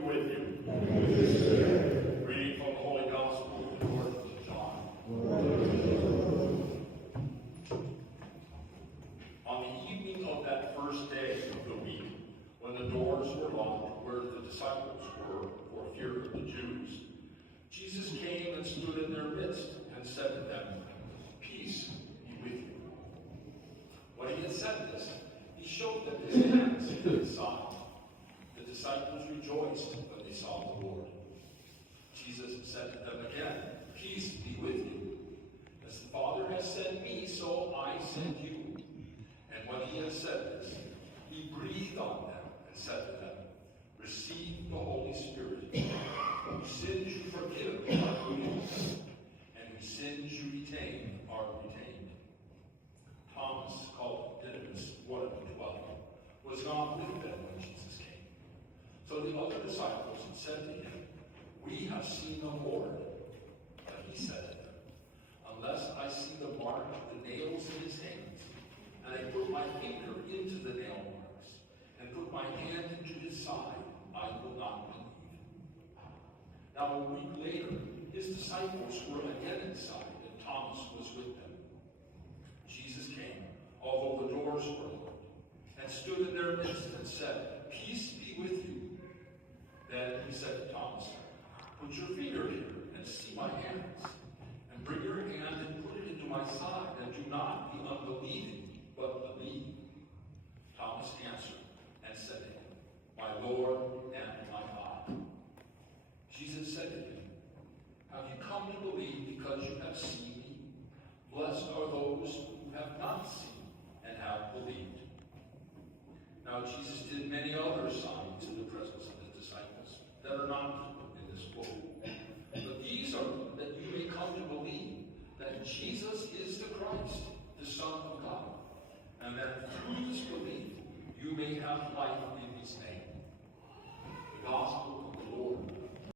be with you. Reading from the Holy Gospel according to John. On the evening of that first day of the week, when the doors were locked where the disciples were for fear of the Jews, Jesus came and stood in their midst and said to them, "Peace be with you." When he had said this, he showed them his hands and his side. The disciples rejoiced when they saw the Lord. Jesus said to them again, "Peace be with you. As the Father has sent me, so I send you." And when he had said this, he breathed on them and said to them, "Receive the Holy Spirit. Whose sins you forgive are forgiven, and whose sins you retain are retained." Thomas, called Didymus, one of the 12, was not with them when Jesus came. So the other disciples said to him, "We have seen the Lord." But he said to them, "Unless I see the mark of the nails in his hands, and I put my finger into the nail marks, and put my hand into his side, I will not believe." Now a week later, his disciples were again inside, and Thomas was with them. Jesus came, although the doors were locked, and stood in their midst and said, "Peace be with you." Then he said to Thomas, "Put your finger here and see my hands, and bring your hand and put it into my side, and do not be unbelieving, but believe." Thomas answered and said to him, "My Lord and my God." Jesus said to him, "Have you come to believe because you have seen me? Blessed are those who have not seen and have believed." Now Jesus did many other signs in the presence of his disciples that are not in this book. But these are that you may come to believe that Jesus is the Christ, the Son of God, and that through this belief you may have life in his name. The Gospel of the Lord.